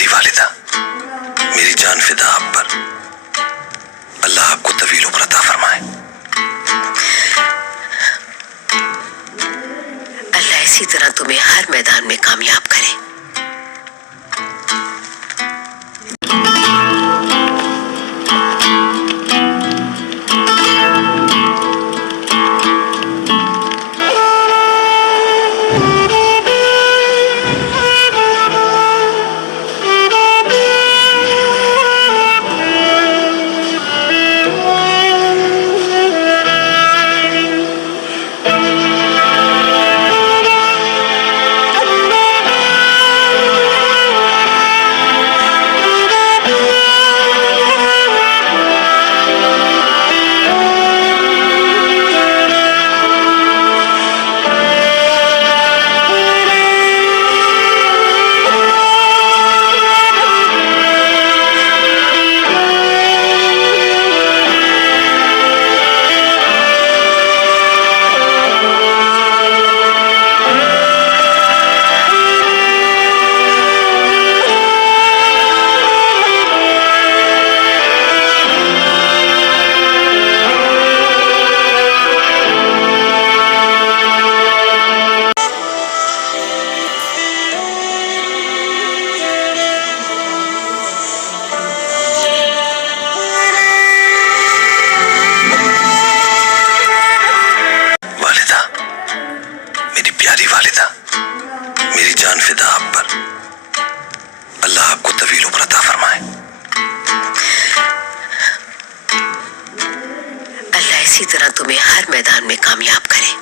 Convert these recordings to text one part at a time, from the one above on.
प्यारी वालिदा, मेरी जान फिदा आप पर। अल्लाह आपको तवील उम्र अता फरमाए। अल्लाह इसी तरह तुम्हें हर मैदान में कामयाब करे। प्यारी वालिदा, मेरी जान फिदा आप पर। अल्लाह आपको तवील उम्र अता फरमाए। अल्लाह इसी तरह तुम्हें हर मैदान में कामयाब करे।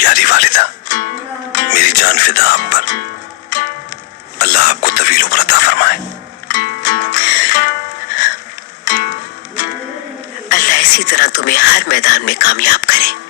प्यारी वालिदा, मेरी जान फिदा आप पर। अल्लाह आपको तवील उम्र अता फरमाए। अल्लाह इसी तरह तुम्हें हर मैदान में कामयाब करे।